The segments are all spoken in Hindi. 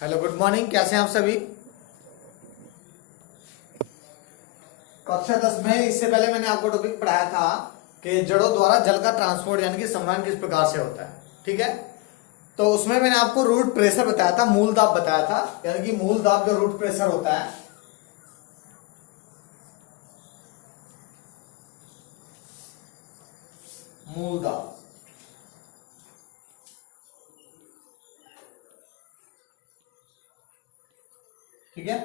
Hello, good morning. कैसे हैं आप सभी? कक्षा 10 में इससे पहले मैंने आपको टॉपिक पढ़ाया था कि जड़ों द्वारा जल का ट्रांसपोर्ट यानी कि संवहन किस प्रकार से होता है। ठीक है, तो उसमें मैंने आपको रूट प्रेशर बताया था, मूल दाब बताया था, यानी कि मूल दाब जो रूट प्रेशर होता है, मूल दाब। ठीक है,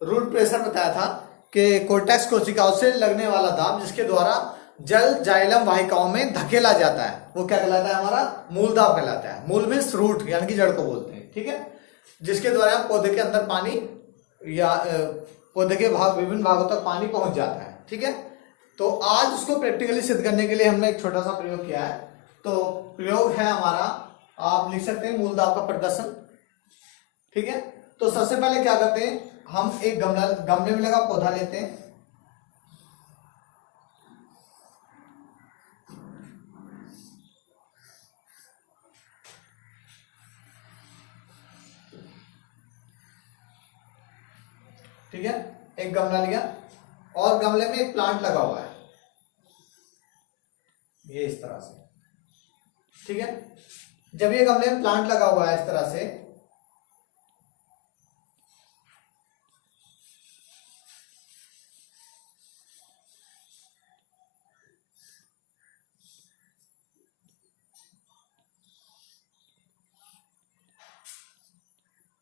रूट प्रेशर बताया था कि कोर्टेक्स कोशिकाओं से लगने वाला दाब जिसके द्वारा जल जाइलम वाहिकाओं में धकेला जाता है, वो क्या कहलाता है? हमारा मूल दाब कहलाता है। मूल मीन्स रूट यानी कि जड़ को बोलते हैं। ठीक है, जिसके द्वारा पौधे के अंदर पानी या पौधे के विभिन्न भागों तक पानी पहुंच जाता है। ठीक है, तो आज उसको प्रैक्टिकली सिद्ध करने के लिए हमने एक छोटा सा प्रयोग किया है। तो प्रयोग है हमारा, आप लिख सकते हैं, मूल दाब का प्रदर्शन। ठीक है, तो सबसे पहले क्या करते हैं, हम एक गमले में लगा पौधा लेते हैं। ठीक है, एक गमला लिया और गमले में एक प्लांट लगा हुआ है, ये इस तरह से। ठीक है, जब ये गमले में प्लांट लगा हुआ है इस तरह से,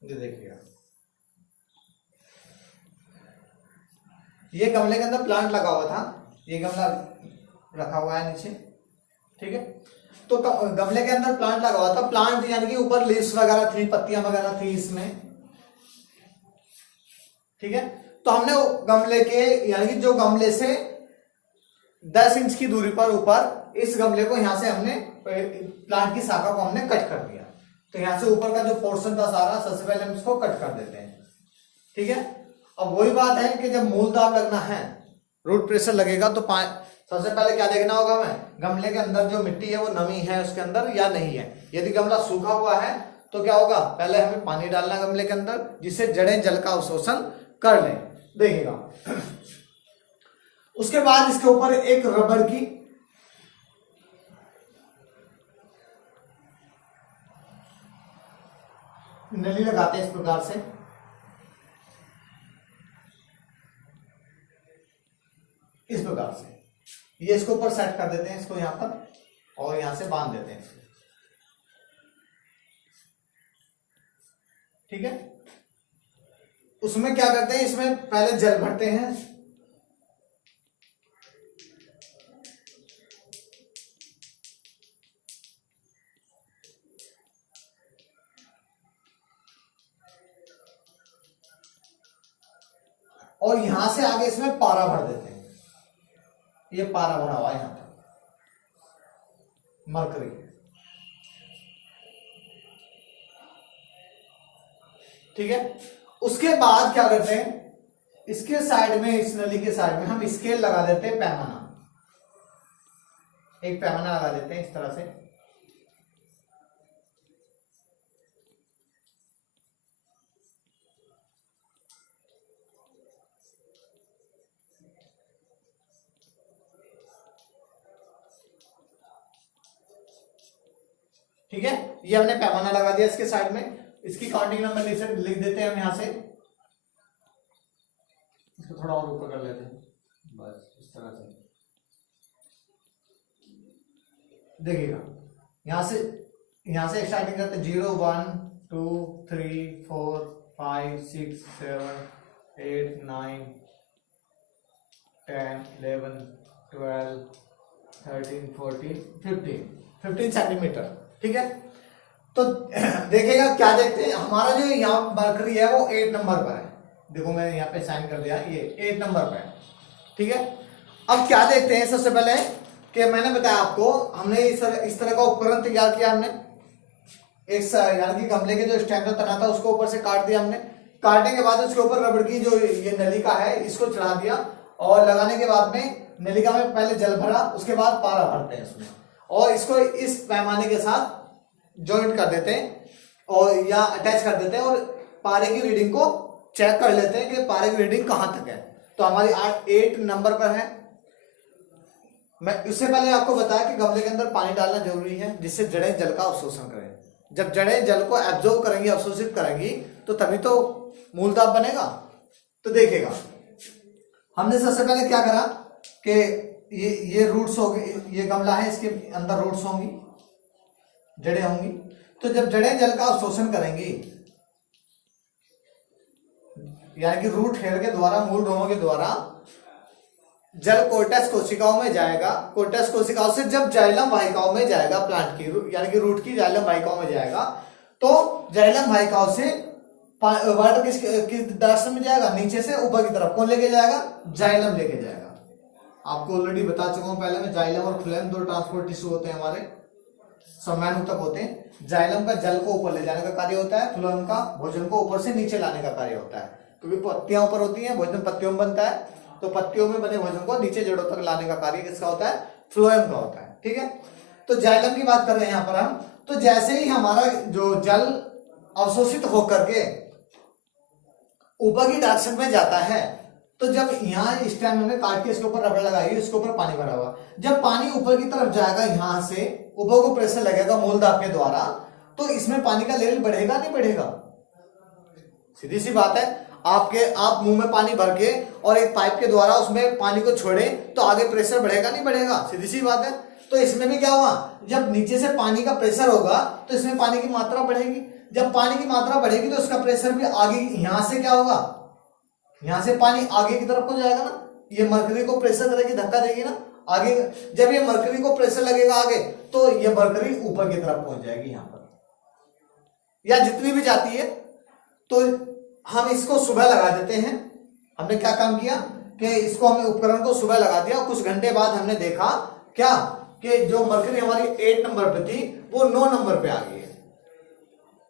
ये देखिएगा, ये गमले के अंदर प्लांट लगा हुआ था, ये गमला रखा हुआ है नीचे। ठीक है, तो गमले के अंदर प्लांट लगा हुआ था, प्लांट यानी कि ऊपर लीव्स वगैरह थी, पत्तियां वगैरह थी इसमें। ठीक है, तो हमने गमले के यानी कि जो गमले से 10 इंच की दूरी पर ऊपर इस गमले को यहां से हमने प्लांट की शाखा को हमने कट कर दिया। तो यहां से ऊपर का जो पोर्शन था सारा, सबसे पहले हम इसको कट कर देते हैं। ठीक है, अब वही बात है कि जब मूल दाब लगना है, रूट प्रेशर लगेगा, तो सबसे पहले क्या देखना होगा हमें, गमले के अंदर जो मिट्टी है वो नमी है उसके अंदर या नहीं है। यदि गमला सूखा हुआ है तो क्या होगा, पहले हमें पानी डालना है गमले के अंदर जिससे जड़ें जल का अवशोषण कर लें। देखिएगा, उसके बाद इसके ऊपर एक रबर की नली लगाते हैं इस प्रकार से। इस प्रकार से ये इसको ऊपर सेट कर देते हैं, इसको यहां पर, और यहां से बांध देते हैं। ठीक है, उसमें क्या करते हैं, इसमें पहले जल भरते हैं। और यहां से आगे इसमें पारा भर देते हैं, ये पारा भरा हुआ है यहां पर, मरकरी। ठीक है, उसके बाद क्या करते हैं, इसके साइड में, इस नली के साइड में हम स्केल लगा देते हैं, पैमाना, एक पैमाना लगा देते हैं इस तरह से। ठीक है, ये हमने पैमाना लगा दिया इसके साइड में। इसकी काउंटिंग नंबर लिख देते हैं हम यहां से, इसको थोड़ा और ऊपर कर लेते हैं, बस इस तरह से। देखिएगा, यहां से स्टार्टिंग करते हैं, 0 1 2 3 4 5 6 7 8 9 10 11 12 13 14 15 सेंटीमीटर। ठीक है, तो देखिएगा, क्या देखते हैं, हमारा जो यहाँ मरकरी है वो 8 नंबर पर है। देखो मैंने यहाँ पे साइन कर दिया, ये 8 नंबर पर है। ठीक है, अब क्या देखते हैं, सबसे पहले कि मैंने बताया आपको, हमने इस तरह का उपकरण तैयार किया। हमने एक यानी कि गमले के जो स्टैंड तना था उसको ऊपर से काट दिया हमने। काटने के बाद उसके ऊपर रबड़ की जो ये नलिका है इसको चढ़ा दिया, और लगाने के बाद में नलिका में पहले जल भरा, उसके बाद पारा भरते हैं उसमें, और इसको इस पैमाने के साथ जॉइंट कर देते हैं और या अटैच कर देते हैं, और पारे की रीडिंग को चेक कर लेते हैं कि पारे की रीडिंग कहां तक है। तो हमारी 8 नंबर पर है। मैं इससे पहले आपको बताया कि गमले के अंदर पानी डालना जरूरी है जिससे जड़ें जल का अवशोषण करें। जब जड़ें जल को एब्जॉर्ब करेंगी, अवशोषित करेंगी, तो तभी तो मूलदाब बनेगा। तो देखिएगा, हमने सबसे पहले क्या करा कि ये रूट्स हो गए, ये गमला है, इसके अंदर रूट्स होंगी, जड़ें होंगी। तो जब जड़ें जल का अवशोषण करेंगी, यानी कि रूट हेयर के द्वारा, मूल रोमों के द्वारा जल कोर्टेक्स कोशिकाओं में जाएगा। कोर्टेक्स कोशिकाओं से जब जाइलम वाहिकाओं में जाएगा, प्लांट की यानी कि रूट की जाइलम वाहिकाओं में जाएगा, तो जाइलम वाहिकाओं से वाटर किस डायरेक्शन में जाएगा, नीचे से ऊपर की तरफ। कौन लेके जाएगा? जाइलम लेके जाएगा। आपको ऑलरेडी बता चुका हूं पहले में, जाइलम और फ्लोएम दो ट्रांसपोर्ट टिश्यू होते हैं हमारे, सम्मान ऊतक होते हैं। जाइलम का जल को ऊपर ले जाने का कार्य होता है, फ्लोएम का भोजन को ऊपर से नीचे लाने का कार्य होता है। क्योंकि पत्तियां ऊपर होती हैं, भोजन पत्तियों में बनता है, तो पत्तियों में बने भोजन को नीचे जड़ों तक लाने का कार्य किसका होता है? फ्लोएम का होता है। ठीक है, तो जाइलम की बात कर रहे हैं यहाँ पर हम। तो जैसे ही हमारा जो जल अवशोषित होकर के ऊपर की डायरेक्शन में जाता है, तो जब यहाँ इस टाइम हमने काट के इसके ऊपर रबड़ लगाई, इसके ऊपर पानी भरा हुआ, जब पानी ऊपर की तरफ जाएगा, यहां से ऊपर को प्रेशर लगेगा मूलदाब के द्वारा, तो इसमें पानी का लेवल बढ़ेगा नहीं बढ़ेगा? सीधी सी बात है। आप मुंह में पानी भर के और एक पाइप के द्वारा उसमें पानी को छोड़े तो आगे प्रेशर बढ़ेगा नहीं बढ़ेगा? सीधी सी बात है। तो इसमें भी क्या हुआ, जब नीचे से पानी का प्रेशर होगा तो इसमें पानी की मात्रा बढ़ेगी। जब पानी की मात्रा बढ़ेगी तो इसका प्रेशर भी आगे, यहां से क्या होगा, यहां से पानी आगे की तरफ को जाएगा ना, ये मरकरी को प्रेशर करेगी, धक्का देगी ना आगे। जब ये मरकरी को प्रेशर लगेगा आगे, तो ये मरकरी ऊपर की तरफ पहुंच जाएगी यहां पर, या जितनी भी जाती है। तो हम इसको सुबह लगा देते हैं। हमने क्या काम किया कि इसको हमने उपकरण को सुबह लगा दिया, और कुछ घंटे बाद हमने देखा क्या कि जो मरकरी हमारी 8 नंबर पे थी वो 9 नंबर पे आ गई है।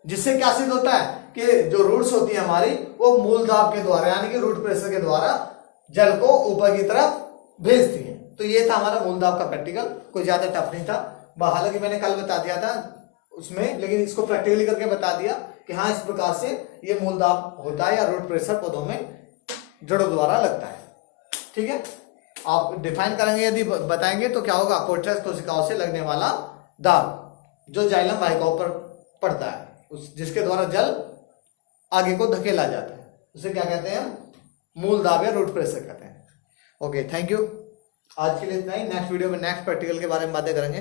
जिससे क्या सिद्ध होता है कि जो रूट्स होती है हमारी, वो मूल दाब के द्वारा यानी कि रूट प्रेशर के द्वारा जल को ऊपर की तरफ भेजती है। तो ये था हमारा मूल दाब का प्रैक्टिकल, कोई ज्यादा टफ नहीं था। हालांकि मैंने कल बता दिया था उसमें, लेकिन इसको प्रैक्टिकली करके बता दिया कि हाँ इस प्रकार से ये मूल दाब होता है, या रूट प्रेशर पौधों में जड़ों द्वारा लगता है। ठीक है, आप डिफाइन करेंगे यदि बताएंगे तो क्या होगा, कोर्टेक्स कोशिकाओं से लगने वाला दाब जो जाइलम वाहिकाओं पर पड़ता है, उस जिसके द्वारा जल आगे को धकेला जाता है, उसे क्या कहते हैं हम? मूल दाब या रूट प्रेशर कहते हैं। Okay, thank you. आज के लिए इतना ही। नेक्स्ट वीडियो में नेक्स्ट प्रैक्टिकल के बारे में बातें करेंगे।